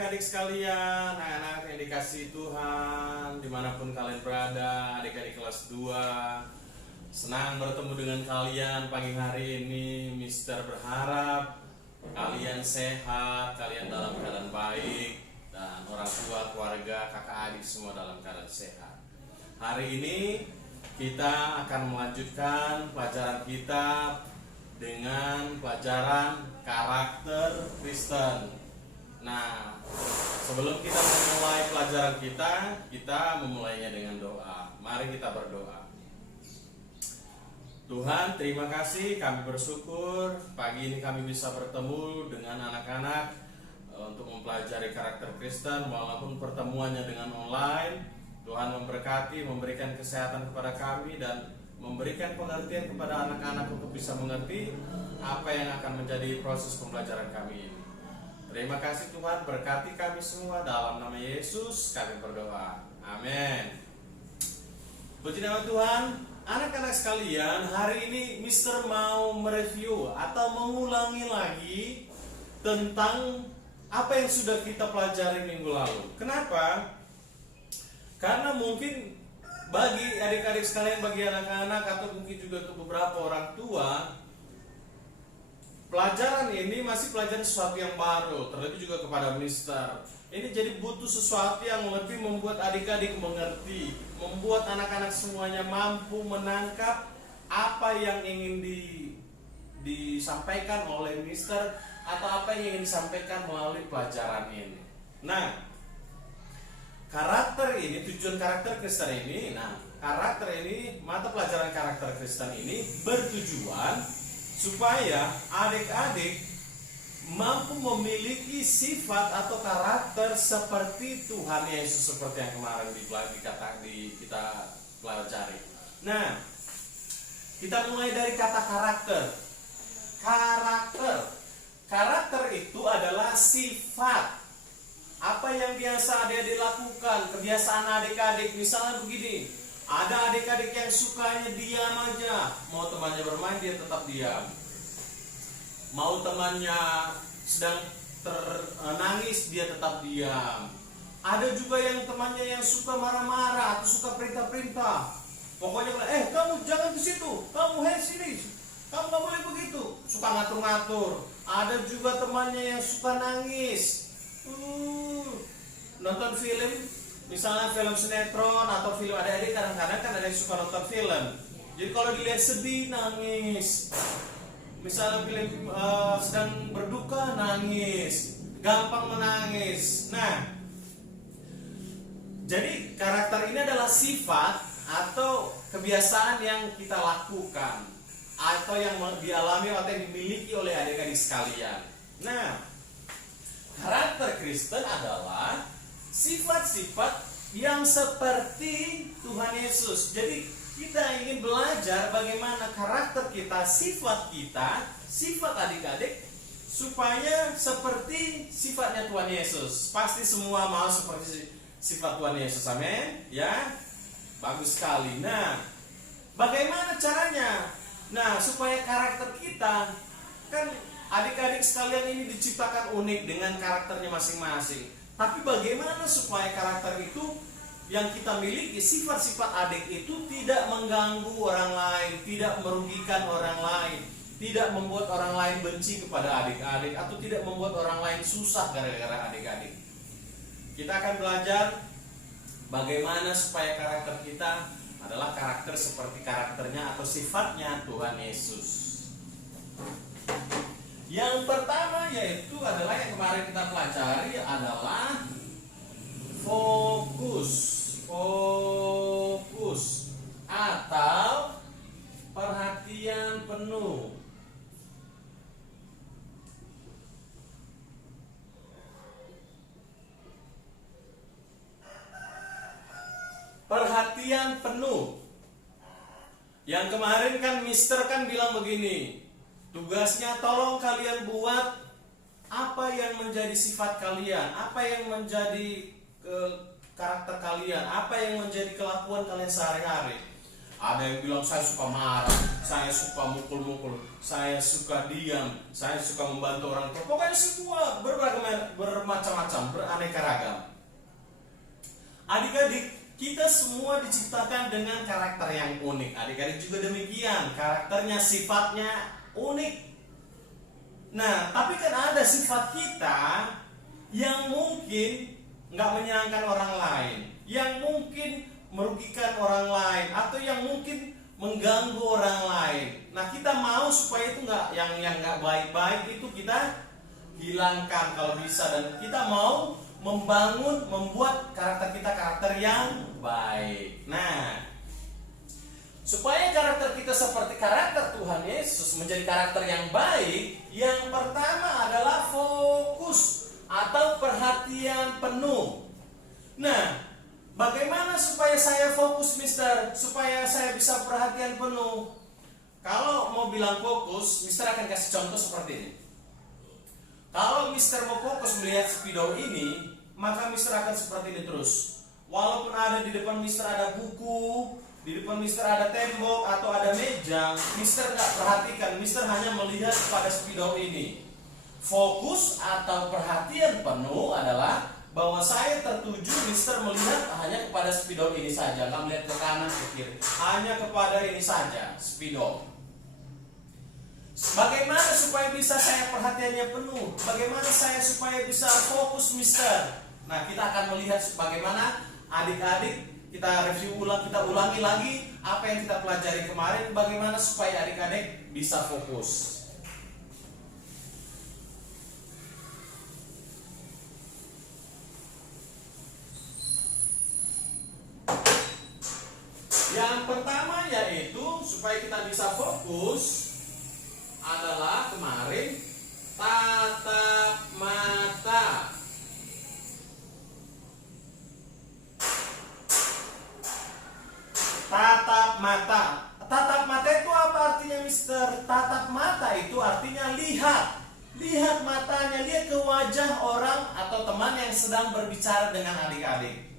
adik-adik sekalian, anak-anak yang dikasihi Tuhan, dimanapun kalian berada, adik-adik kelas 2. Senang bertemu dengan kalian pagi hari ini. Mister berharap kalian sehat, kalian dalam keadaan baik, dan orang tua, keluarga, kakak adik semua dalam keadaan sehat. Hari ini kita akan melanjutkan pelajaran kita dengan pelajaran karakter Kristen. Nah, sebelum kita memulai pelajaran kita memulainya dengan doa. Mari kita berdoa. Tuhan, terima kasih, kami bersyukur pagi ini kami bisa bertemu dengan anak-anak untuk mempelajari karakter Kristen walaupun pertemuannya dengan online. Tuhan memberkati, memberikan kesehatan kepada kami dan memberikan pengertian kepada anak-anak untuk bisa mengerti apa yang akan menjadi proses pembelajaran kami ini. Terima kasih Tuhan, berkati kami semua dalam nama Yesus kami berdoa. Amin. Puji nama Tuhan. Anak-anak sekalian, hari ini Mister mau mereview atau mengulangi lagi tentang apa yang sudah kita pelajari minggu lalu. Kenapa? Karena mungkin bagi adik-adik sekalian, bagi anak-anak atau mungkin juga untuk beberapa orang tua, pelajaran ini masih pelajaran sesuatu yang baru, terlebih juga kepada Mister. Ini jadi butuh sesuatu yang lebih membuat adik-adik mengerti, membuat anak-anak semuanya mampu menangkap apa yang ingin disampaikan oleh Mister atau apa yang ingin disampaikan melalui pelajaran ini. Nah, karakter ini, tujuan karakter Kristen ini, mata pelajaran karakter Kristen ini bertujuan supaya adik-adik mampu memiliki sifat atau karakter seperti Tuhan Yesus, seperti yang kemarin kita pelajari. Nah, kita mulai dari kata karakter. Karakter itu adalah sifat. Apa yang biasa adik-adik lakukan, kebiasaan adik-adik. Misalnya begini, ada adik-adik yang sukanya diam aja. Mau temannya bermain, dia tetap diam. Mau temannya sedang nangis, dia tetap diam. Ada juga yang temannya yang suka marah-marah atau suka perintah-perintah. Pokoknya kamu jangan ke situ, kamu sini, kamu nggak boleh begitu. Suka ngatur-ngatur. Ada juga temannya yang suka nangis. Nonton film, misalnya film sinetron atau film, adik-adik kadang-kadang kan ada yang suka nonton film. Jadi kalau dilihat sedih, nangis. Misalnya film sedang berduka, nangis, gampang menangis. Nah, jadi karakter ini adalah sifat atau kebiasaan yang kita lakukan atau yang dialami atau yang dimiliki oleh adik-adik sekalian. Nah, karakter Kristen adalah sifat-sifat yang seperti Tuhan Yesus. Jadi kita ingin belajar bagaimana karakter kita, sifat adik-adik supaya seperti sifatnya Tuhan Yesus. Pasti semua mau seperti sifat Tuhan Yesus, amin? Ya, bagus sekali. Nah, bagaimana caranya? Nah, supaya karakter kita, kan adik-adik sekalian ini diciptakan unik dengan karakternya masing-masing. Tapi bagaimana supaya karakter itu yang kita miliki, sifat-sifat adik itu tidak mengganggu orang lain, tidak merugikan orang lain, tidak membuat orang lain benci kepada adik-adik, atau tidak membuat orang lain susah gara-gara adik-adik. Kita akan belajar bagaimana supaya karakter kita adalah karakter seperti karakternya atau sifatnya Tuhan Yesus. Yang pertama yaitu adalah yang kemarin kita pelajari adalah fokus atau perhatian penuh. Perhatian penuh. Yang kemarin kan Mister kan bilang begini, tugasnya tolong kalian buat apa yang menjadi sifat kalian, apa yang menjadi karakter kalian, apa yang menjadi kelakuan kalian sehari-hari. Ada yang bilang saya suka marah, saya suka mukul-mukul, saya suka diam, saya suka membantu orang tua. Pokoknya semua bermacam-macam, beraneka ragam. Adik-adik, kita semua diciptakan dengan karakter yang unik. Adik-adik juga demikian, karakternya, sifatnya unik. Nah, tapi kan ada sifat kita yang mungkin nggak menyenangkan orang lain, yang mungkin merugikan orang lain, atau yang mungkin mengganggu orang lain. Nah, kita mau supaya itu nggak, yang nggak baik-baik itu kita hilangkan kalau bisa, dan kita mau membuat karakter kita karakter yang baik. Nah, supaya karakter kita seperti karakter Tuhan Yesus, menjadi karakter yang baik, yang pertama adalah fokus atau perhatian penuh. Nah, bagaimana supaya saya fokus, Mister? Supaya saya bisa perhatian penuh. Kalau mau bilang fokus, Mister akan kasih contoh seperti ini. Kalau Mister mau fokus melihat spidol ini, maka Mister akan seperti ini terus. Walaupun ada di depan Mister ada buku, di depan Mister ada tembok atau ada meja, Mister nggak perhatikan, Mister hanya melihat pada spidol ini. Fokus atau perhatian penuh adalah bahwa saya tertuju, Mister melihat hanya kepada spidol ini saja, nggak melihat ke kanan ke kiri, hanya kepada ini saja, spidol. Bagaimana supaya bisa saya perhatiannya penuh? Bagaimana saya supaya bisa fokus, Mister? Nah, kita akan melihat bagaimana adik-adik, kita review ulang, kita ulangi lagi apa yang kita pelajari kemarin, bagaimana supaya adik-adik bisa fokus. Yang pertama yaitu supaya kita bisa fokus adalah kemarin tatap mata. Tatap mata. Tatap mata itu apa artinya, Mister? Tatap mata itu artinya lihat. Lihat matanya, lihat ke wajah orang atau teman yang sedang berbicara dengan adik-adik.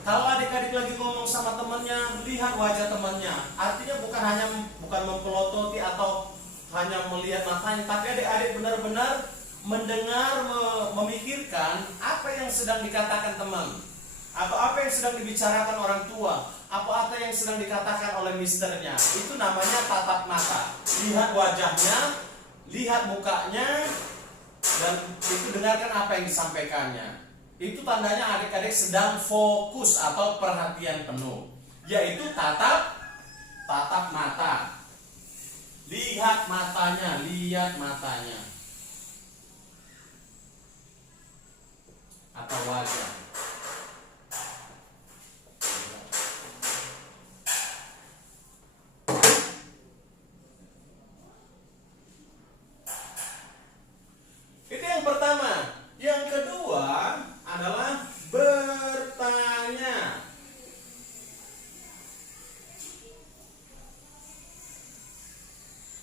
Kalau adik-adik lagi ngomong sama temannya, lihat wajah temannya. Artinya bukan mempelototi atau hanya melihat matanya, tapi adik-adik benar-benar mendengar, memikirkan apa yang sedang dikatakan teman, atau apa yang sedang dibicarakan orang tua, apa yang sedang dikatakan oleh misternya. Itu namanya tatap mata. Lihat wajahnya, lihat mukanya, dan itu dengarkan apa yang disampaikannya. Itu tandanya adik-adik sedang fokus atau perhatian penuh, yaitu tatap mata. Lihat matanya atau wajah. Itu yang pertama. Yang kedua adalah bertanya.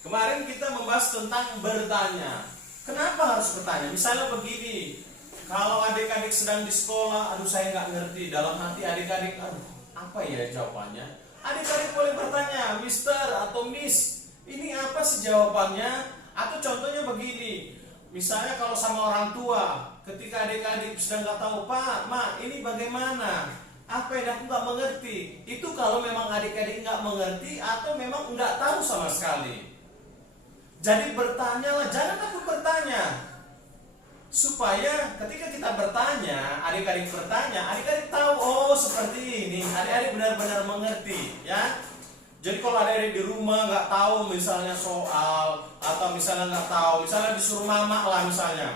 Kemarin kita membahas tentang bertanya. Kenapa harus bertanya? Misalnya begini, kalau adik-adik sedang di sekolah, aduh saya nggak ngerti, dalam hati adik-adik, aduh apa ya jawabannya? Adik-adik boleh bertanya, Mister atau Miss, ini apa sih jawabannya? Atau contohnya begini, misalnya kalau sama orang tua, ketika adik-adik sedang nggak tahu, Pak, Ma, ini bagaimana? Apa yang aku nggak mengerti? Itu kalau memang adik-adik nggak mengerti atau memang nggak tahu sama sekali. Jadi bertanyalah, jangan takut bertanya. Supaya ketika kita bertanya, adik-adik bertanya, adik-adik tahu, oh seperti ini. Adik-adik benar-benar mengerti, ya. Jadi kalau adik-adik di rumah nggak tahu misalnya soal, atau misalnya nggak tahu, misalnya disuruh mama lah misalnya.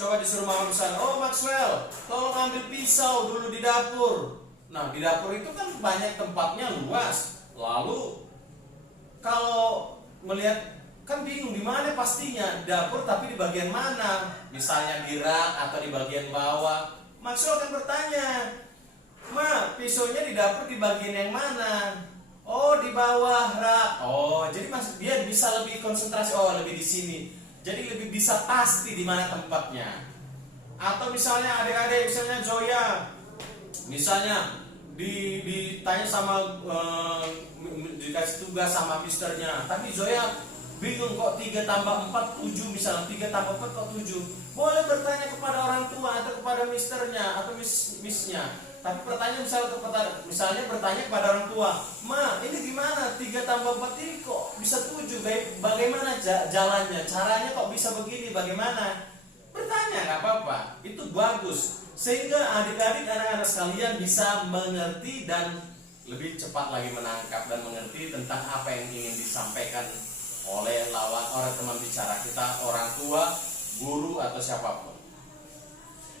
Coba disuruh mama misalnya, oh Maxwell, tolong ambil pisau dulu di dapur. Nah, di dapur itu kan banyak tempatnya, luas. Lalu kalau melihat kan bingung di mana pastinya dapur, tapi di bagian mana? Misalnya di rak atau di bagian bawah. Maxwell akan bertanya, Ma, pisaunya di dapur di bagian yang mana? Oh, di bawah rak. Oh, jadi maksud dia bisa lebih konsentrasi. Oh, lebih di sini. Jadi lebih bisa pasti di mana tempatnya. Atau misalnya adik-adik, misalnya Zoya, misalnya ditanya sama dikasih tugas sama misternya, tapi Zoya bingung kok 3 tambah 4 7, misalnya 3 tambah 4 kok 7. Boleh bertanya kepada orang tua atau kepada misternya atau missnya. Tapi pertanyaan misalnya bertanya kepada orang tua, "Ma, ini gimana? 3 tambah 4 ini kok bisa 7? Bagaimana jalannya? Caranya kok bisa begini? Bagaimana?" Bertanya, nggak apa-apa. Itu bagus. Sehingga adik-adik, anak-anak sekalian bisa mengerti dan lebih cepat lagi menangkap dan mengerti tentang apa yang ingin disampaikan oleh teman bicara kita, orang tua, guru atau siapapun.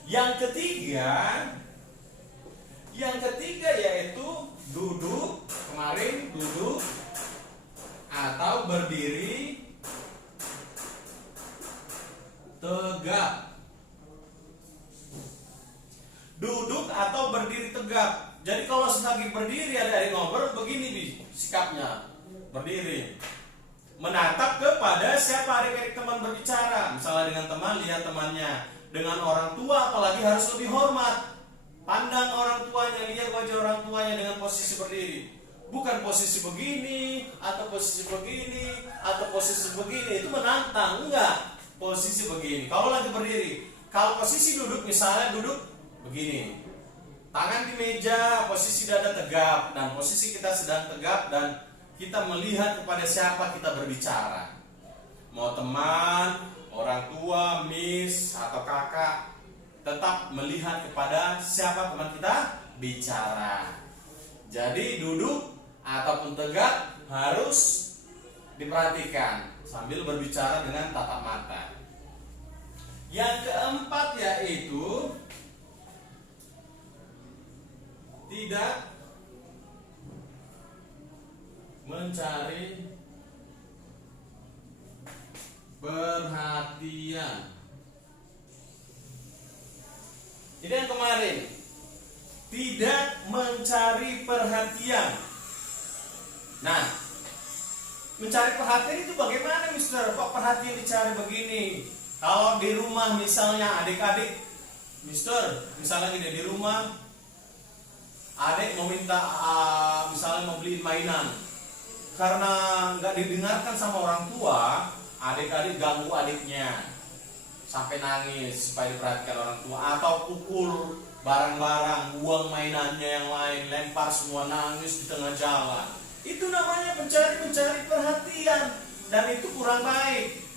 Yang ketiga yaitu duduk, kemarin duduk atau berdiri tegap. Duduk atau berdiri tegap. Jadi kalau lagi berdiri adik-adik ngobrol begini sikapnya, berdiri, menatap kepada siapa adik-adik teman berbicara. Misalnya dengan teman, lihat temannya. Dengan orang tua apalagi harus lebih hormat. Pandang orang tuanya, lihat wajah orang tuanya dengan posisi berdiri. Bukan posisi begini atau posisi begini atau posisi begini, itu menantang. Enggak, posisi begini. Kalau lagi berdiri. Kalau posisi duduk, misalnya duduk begini, tangan di meja, posisi dada tegap, dan posisi kita sedang tegap dan kita melihat kepada siapa kita berbicara. Mau teman, orang tua, miss, atau kakak, tetap melihat kepada siapa teman kita bicara. Jadi duduk ataupun tegak harus diperhatikan sambil berbicara dengan tatap mata. Yang keempat yaitu tidak mencari perhatian. Ini yang kemarin, tidak mencari perhatian. Nah, mencari perhatian itu bagaimana, Mister? Kok perhatian dicari begini? Kalau di rumah misalnya adik-adik, Mister, misalnya gini, di rumah adik mau minta misalnya mau beli mainan, karena nggak didengarkan sama orang tua, adik-adik ganggu adiknya sampai nangis supaya diperhatikan orang tua, atau pukul barang-barang, buang mainannya yang lain, lempar semua, nangis di tengah jalan. Itu namanya mencari perhatian, dan itu kurang baik.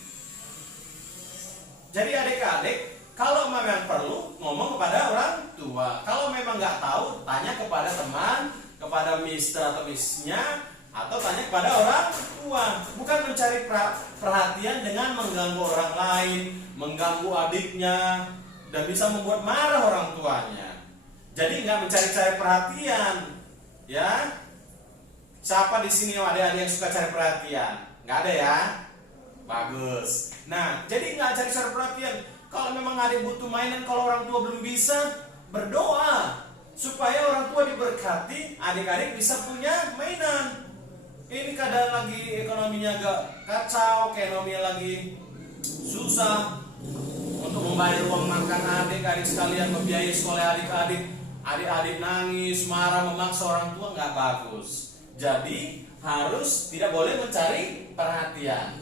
Jadi adik-adik, kalau memang perlu ngomong kepada orang tua, kalau memang nggak tahu tanya kepada teman, kepada mister atau missnya, atau tanya kepada orang tua. Bukan mencari perhatian dengan mengganggu orang lain, mengganggu adiknya, dan bisa membuat marah orang tuanya. Jadi nggak mencari-cari perhatian, ya. Siapa di sini adik-adik yang suka cari perhatian? Nggak ada ya? Bagus. Nah, jadi nggak cari perhatian. Kalau memang adik butuh mainan, kalau orang tua belum bisa, berdoa supaya orang tua diberkati, adik-adik bisa punya mainan. Ini keadaan lagi ekonominya agak kacau, ekonominya lagi susah untuk membayar uang makan adik-adik sekalian, membiayai sekolah adik-adik. Adik-adik nangis, marah, memaksa orang tua, nggak bagus. Jadi harus tidak boleh mencari perhatian.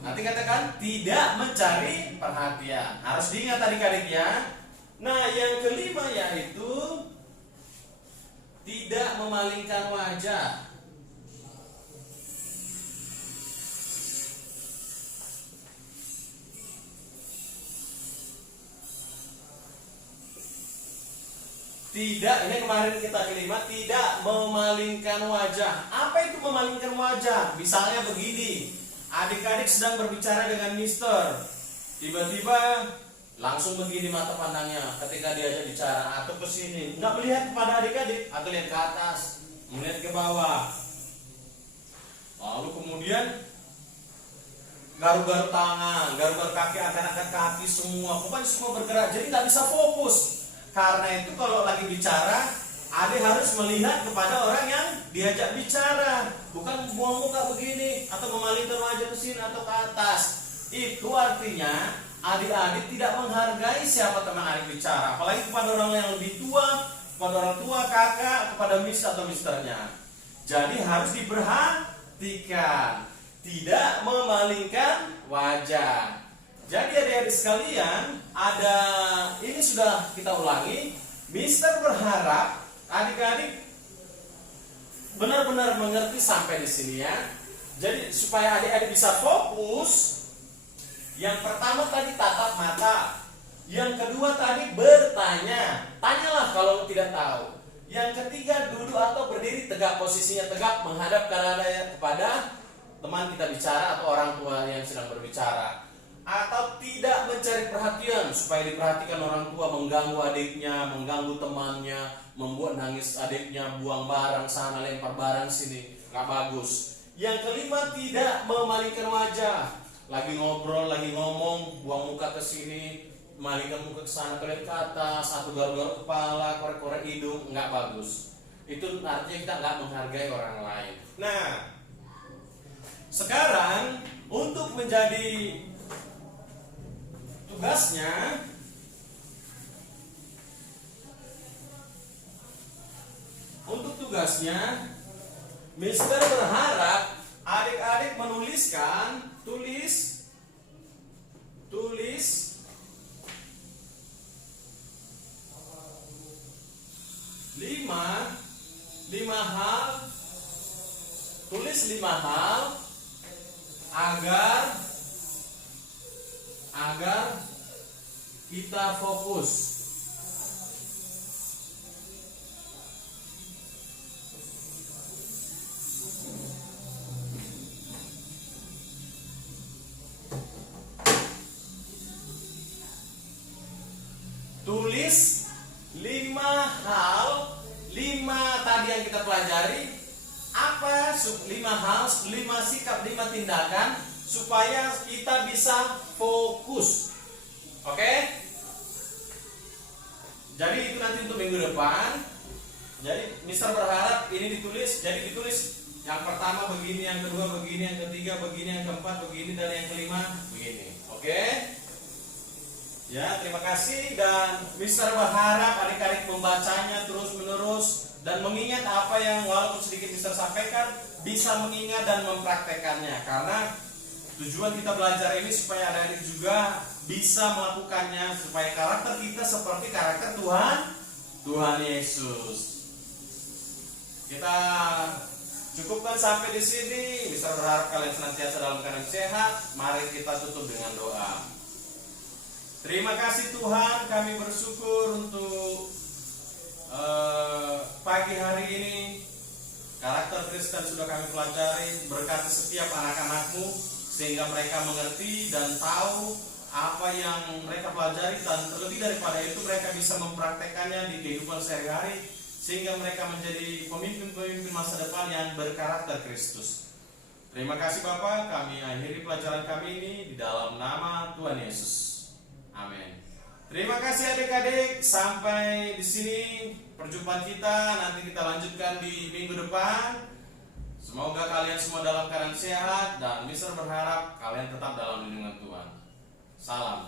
Nanti katakan tidak mencari perhatian. Harus diingat adik-adik ya. Nah, yang kelima yaitu tidak memalingkan wajah. Tidak, ini kemarin kita kelima, tidak memalingkan wajah. Apa itu memalingkan wajah? Misalnya begini, adik-adik sedang berbicara dengan mister, tiba-tiba langsung begini mata pandangnya ketika diajak bicara, atau ke sini, nggak melihat kepada adik-adik, atau lihat ke atas, melihat ke bawah. Lalu kemudian garuk-garuk tangan, garuk-garuk kaki, angkat-angkat kaki, semua, pokoknya semua bergerak, jadi nggak bisa fokus. Karena itu kalau lagi bicara, adik harus melihat kepada orang yang diajak bicara, bukan buang muka begini atau memalingkan wajah ke sini atau ke atas. Itu artinya adik-adik tidak menghargai siapa teman adik bicara, apalagi kepada orang yang lebih tua, kepada orang tua, kakak, kepada miss atau misternya. Jadi harus diperhatikan, tidak memalingkan wajah. Jadi adik-adik sekalian, ini sudah kita ulangi. Mister berharap adik-adik benar-benar mengerti sampai di sini ya. Jadi supaya adik-adik bisa fokus. Yang pertama tadi tatap mata. Yang kedua tadi bertanya. Tanyalah kalau tidak tahu. Yang ketiga duduk atau berdiri tegak, posisinya tegak menghadap kepada teman kita bicara atau orang tua yang sedang berbicara. Atau tidak mencari perhatian supaya diperhatikan orang tua, mengganggu adiknya, mengganggu temannya, membuat nangis adiknya, buang barang sana, lempar barang sini, nggak bagus. Yang kelima tidak memalingkan wajah, lagi ngobrol, lagi ngomong, buang muka ke sini, malingkan muka ke sana, kelihatan ke atas, atau garuk-garuk kepala, korek-korek hidung, nggak bagus. Itu artinya kita nggak menghargai orang lain. Nah, sekarang untuk menjadi tugasnya, Mister berharap adik-adik menuliskan, tulis 5 hal, tulis 5 hal agar kita fokus. Tulis 5 hal, 5 tadi yang kita pelajari. Apa 5 hal, 5 sikap, 5 tindakan supaya kita bisa fokus. Oke? Jadi itu nanti untuk minggu depan. Jadi Mister berharap ini ditulis. Jadi ditulis yang pertama begini, yang kedua begini, yang ketiga begini, yang keempat begini, dan yang kelima begini. Oke? Ya, terima kasih. Dan Mister berharap adik-adik membacanya terus-menerus dan mengingat apa yang walaupun sedikit Mister sampaikan, bisa mengingat dan mempraktekannya. Karena tujuan kita belajar ini supaya adik-adik juga bisa melakukannya, supaya karakter kita seperti karakter Tuhan Yesus. Kita cukupkan sampai di sini. Mister berharap kalian senantiasa dalam keadaan sehat. Mari kita tutup dengan doa. Terima kasih Tuhan, kami bersyukur untuk pagi hari ini. Karakter Kristen sudah kami pelajari. Berkati setiap anak-anak-Mu sehingga mereka mengerti dan tahu apa yang mereka pelajari, dan terlebih daripada itu mereka bisa mempraktekannya di kehidupan sehari-hari sehingga mereka menjadi pemimpin-pemimpin masa depan yang berkarakter Kristus. Terima kasih Bapak, kami akhiri pelajaran kami ini di dalam nama Tuhan Yesus. Amin. Terima kasih adik-adik. Sampai di sini perjumpaan kita. Nanti kita lanjutkan di minggu depan. Semoga kalian semua dalam keadaan sehat dan Mister berharap kalian tetap dalam lindungan Tuhan. Salam.